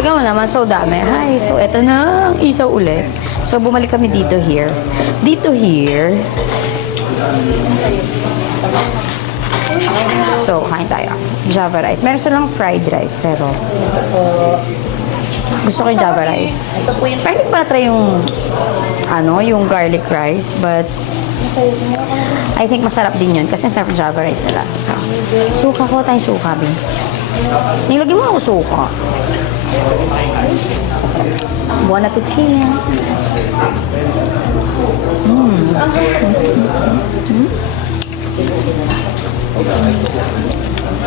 Tingnan mo naman, so dami. Hi, so eto na ang isaw ulit. So bumalik kami dito here. Dito here. So, kain tayo. Java rice. Meron silang fried rice, pero gusto ko yung Java rice. Pero hindi ko pa try yung yung garlic rice, but I think masarap din yun kasi masarap yung Java rice nila. So, suka ko tayong suka, bin. Nilagyan mo ako suka. Bon appetit.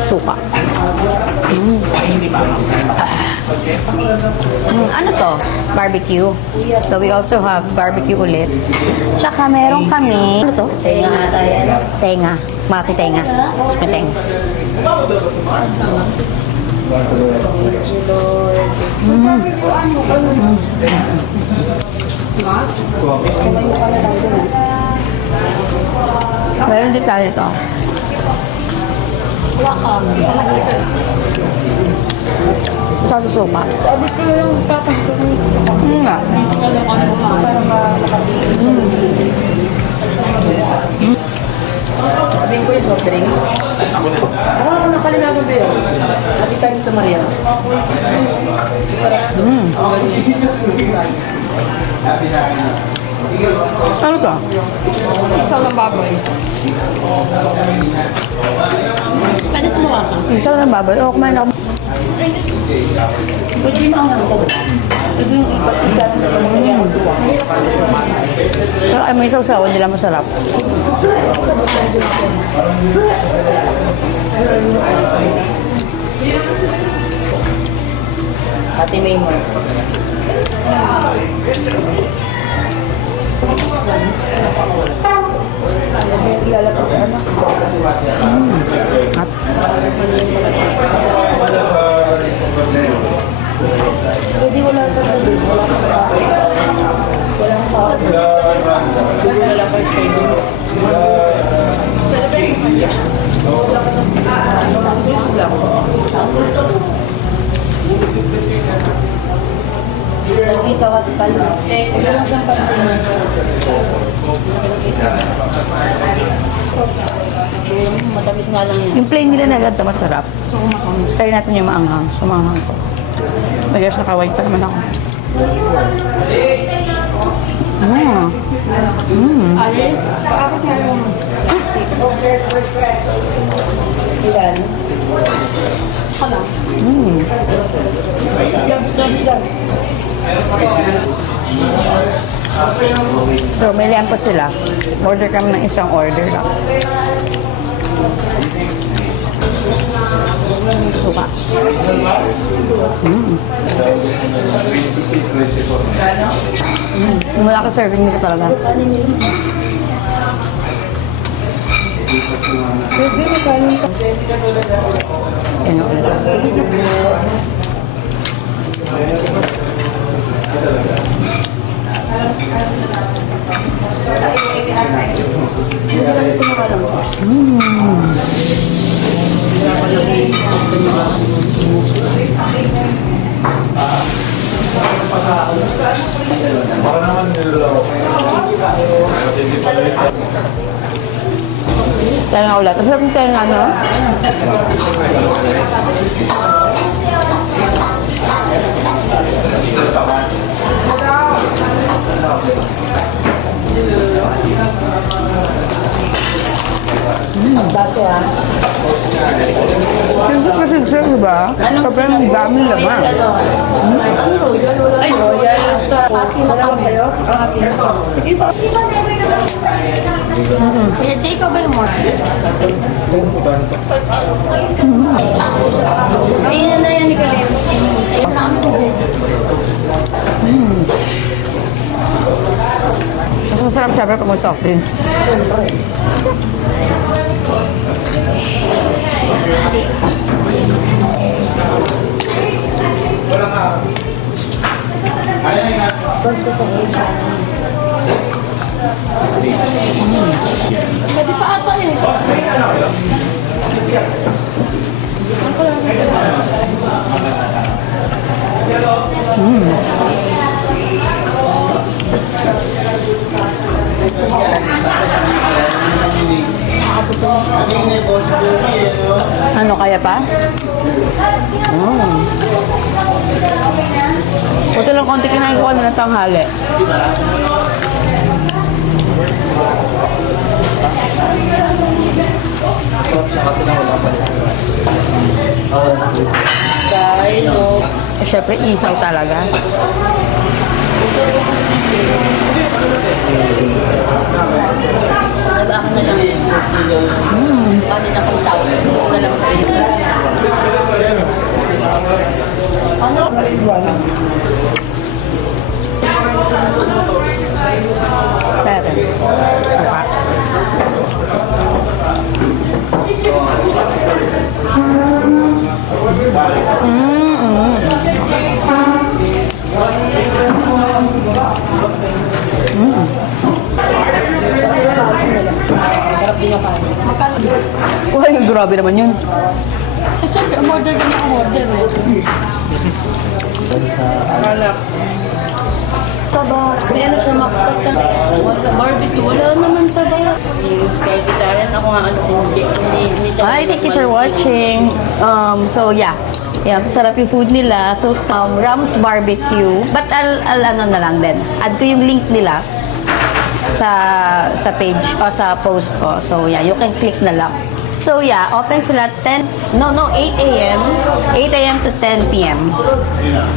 Suka. Ano to? Barbecue. So we also have barbecue ulit. Tsaka meron kami. Ano to? Tenga. Mati tenga. May tenga. Meron din tayo ito. Sa suka. Sabi ko lang papagawin. Nga. Sabihin ko yung soft drinks. Ako ako nakalinagan ba yun? Happy time to Maria. Ano to? Isaw ng baboy. Pwede tumuha ka. Isaw ng baboy. Oo, kumain ako. Pwede yung mga ito. Pwede yung ipat-ikat sa pamilya ng tuwa. Pero ay may isaw-sawan nila masarap. Ate May mo. Pwede wala ka sa doon. Walang tao. Wala ka sa doon. Dito ka pala. Wala kang pansin. Matamis nga lang yan. Yung plain nila na ganito masarap. So, kumakamis. Try natin yung maanghang. Sumanghang ko. Mayos nakaway pa naman ako. Alis? Paakot nga yung... Ilan? Ano? So, may liyan pa sila. Order kami ng isang order lang. Suka. Wala ka serving nito talaga. Pwede na kanin ka. Yan o ulit. Tayo na ulit. Ang sarap yung tayo na ano? Baso ha. Siyempre kasi sir, diba? Sobrang dami laman. Ay, royal sa... Akin na kami. Kaya take ba yung more? Ayun na yan ni Kalim. Ayun na ang tubo. Mas masarap siyempre pag may soft drinks. Pwede pa ata eh. Ano kaya pa? Buti lang konti kinain ko na ng tanghali. Dahil, no. Siyempre, isaw talaga. Nabaka na lang. Kami na kasaw. Na lang kayo. Ano? Pero, sarap. Sarap din yung kain. Magkano? Uy, grabe naman yun. At syempre, umorder din ako order. Anak. May ano siya makapagtas. Barbecue. Wala naman taba. Vegetarian. Ako nga ano. Hindi Hi, thank you for watching. So yeah. Yeah, masarap yung food nila. So, Ram's Barbecue. But I'll ano na lang din. Add ko yung link nila sa page o sa post ko. So yeah, you can click na lang. So yeah, open sila 8 a.m. 8 a.m. to 10 p.m.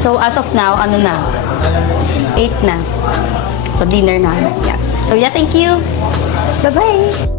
So as of now, ano na? 8 na. So dinner na. Yeah. So yeah, thank you. Bye-bye.